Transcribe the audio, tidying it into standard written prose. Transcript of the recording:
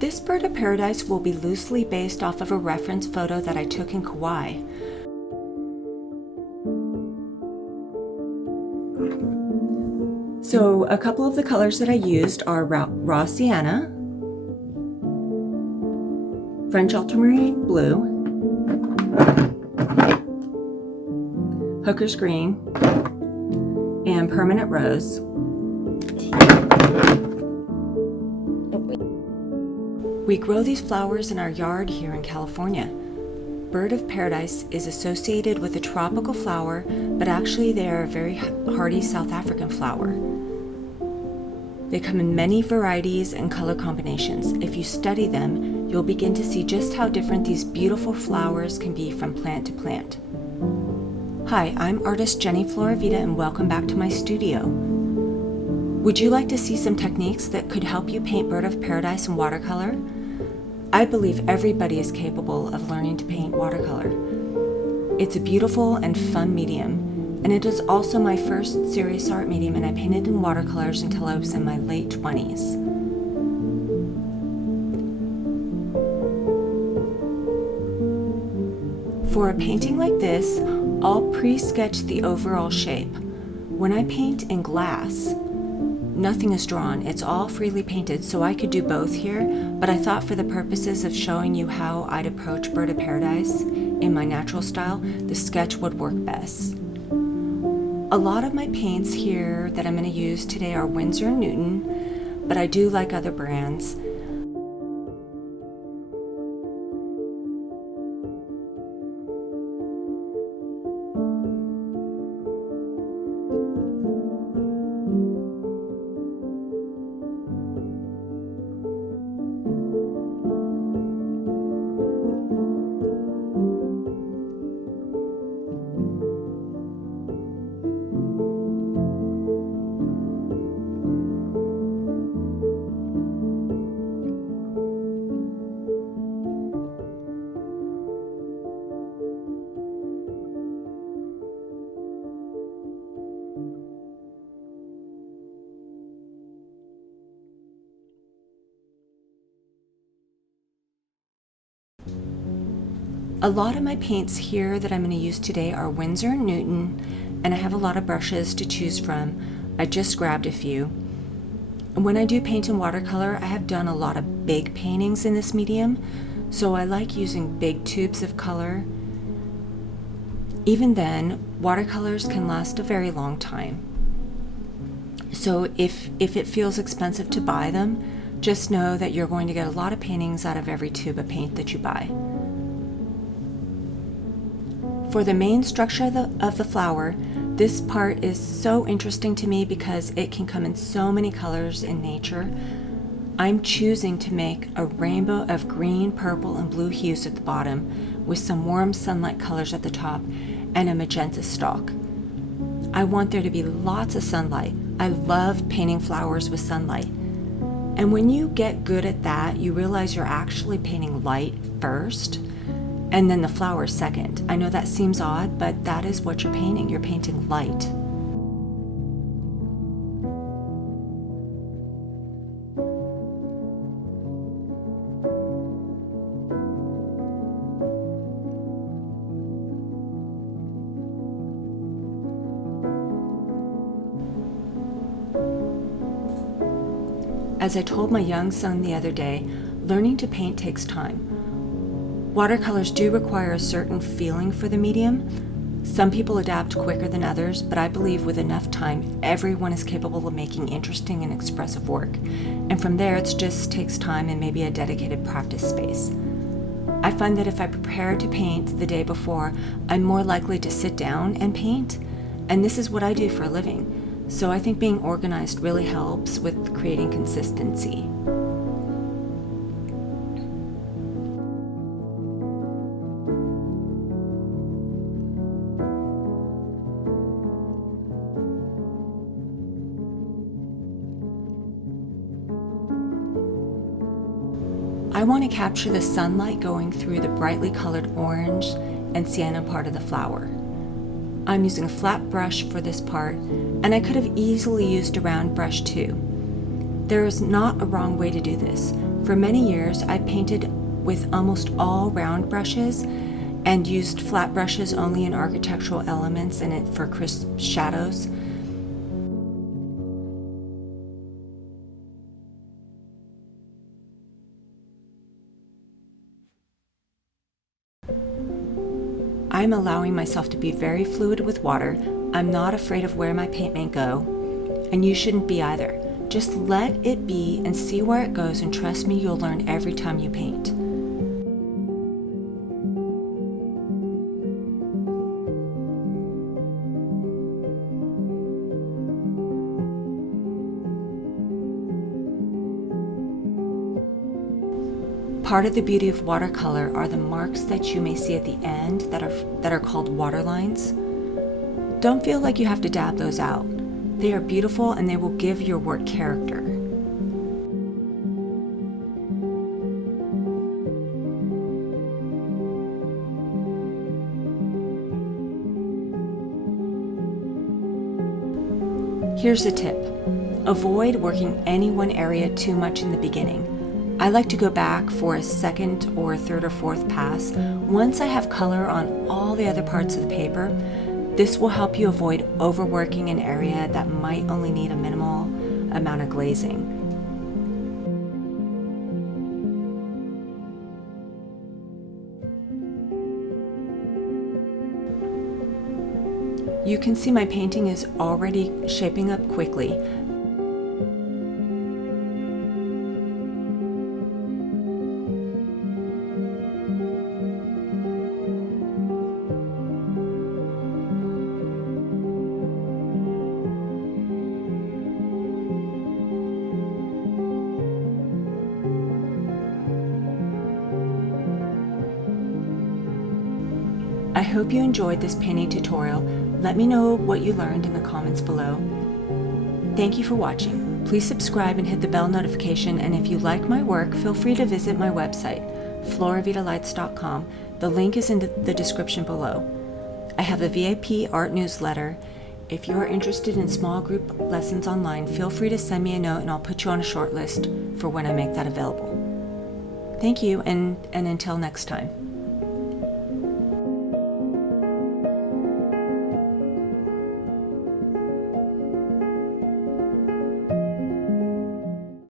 This bird of paradise will be loosely based off of a reference photo that I took in Kauai. So a couple of the colors that I used are raw sienna, French ultramarine blue, hooker's green, and permanent rose. We grow these flowers in our yard here in California. Bird of paradise is associated with a tropical flower, but actually they are a very hardy South African flower. They come in many varieties and color combinations. If you study them, you'll begin to see just how different these beautiful flowers can be from plant to plant. Hi, I'm artist Jenny Floravita and welcome back to my studio. Would you like to see some techniques that could help you paint bird of paradise in watercolor? I believe everybody is capable of learning to paint watercolor. It's a beautiful and fun medium, and it is also my first serious art medium, and I painted in watercolors until I was in my late 20s. For a painting like this, I'll pre-sketch the overall shape. When I paint in glass, nothing is drawn, it's all freely painted, so I could do both here, but I thought for the purposes of showing you how I'd approach bird of paradise in my natural style, the sketch would work best. A lot of my paints here that I'm going to use today are Winsor & Newton, but I do like other brands. A lot of my paints here that I'm going to use today are Winsor & Newton, and I have a lot of brushes to choose from. I just grabbed a few. And when I do paint in watercolor, I have done a lot of big paintings in this medium, so I like using big tubes of color. Even then, watercolors can last a very long time. So if it feels expensive to buy them, just know that you're going to get a lot of paintings out of every tube of paint that you buy. For the main structure of the flower, this part is so interesting to me because it can come in so many colors in nature. I'm choosing to make a rainbow of green, purple, and blue hues at the bottom with some warm sunlight colors at the top and a magenta stalk. I want there to be lots of sunlight. I love painting flowers with sunlight. And when you get good at that, you realize you're actually painting light first and then the flowers second. I know that seems odd, but that is what you're painting. You're painting light. As I told my young son the other day, learning to paint takes time. Watercolors do require a certain feeling for the medium. Some people adapt quicker than others, but I believe with enough time, everyone is capable of making interesting and expressive work. And from there, it just takes time and maybe a dedicated practice space. I find that if I prepare to paint the day before, I'm more likely to sit down and paint, and this is what I do for a living. So I think being organized really helps with creating consistency. I want to capture the sunlight going through the brightly colored orange and sienna part of the flower. I'm using a flat brush for this part, and I could have easily used a round brush too. There is not a wrong way to do this. For many years, I painted with almost all round brushes and used flat brushes only in architectural elements and for crisp shadows. I'm allowing myself to be very fluid with water. I'm not afraid of where my paint may go, and you shouldn't be either. Just let it be and see where it goes, and trust me, you'll learn every time you paint. Part of the beauty of watercolor are the marks that you may see at the end that are called water lines. Don't feel like you have to dab those out. They are beautiful and they will give your work character. Here's a tip. Avoid working any one area too much in the beginning. I like to go back for a second or third or fourth pass once I have color on all the other parts of the paper. This will help you avoid overworking an area that might only need a minimal amount of glazing. You can see my painting is already shaping up quickly. I hope you enjoyed this painting tutorial. Let me know what you learned in the comments below. Thank you for watching. Please subscribe and hit the bell notification, and if you like my work, feel free to visit my website, floravitalights.com. The link is in the description below. I have a VIP art newsletter. If you are interested in small group lessons online, feel free to send me a note and I'll put you on a short list for when I make that available. Thank you, and until next time.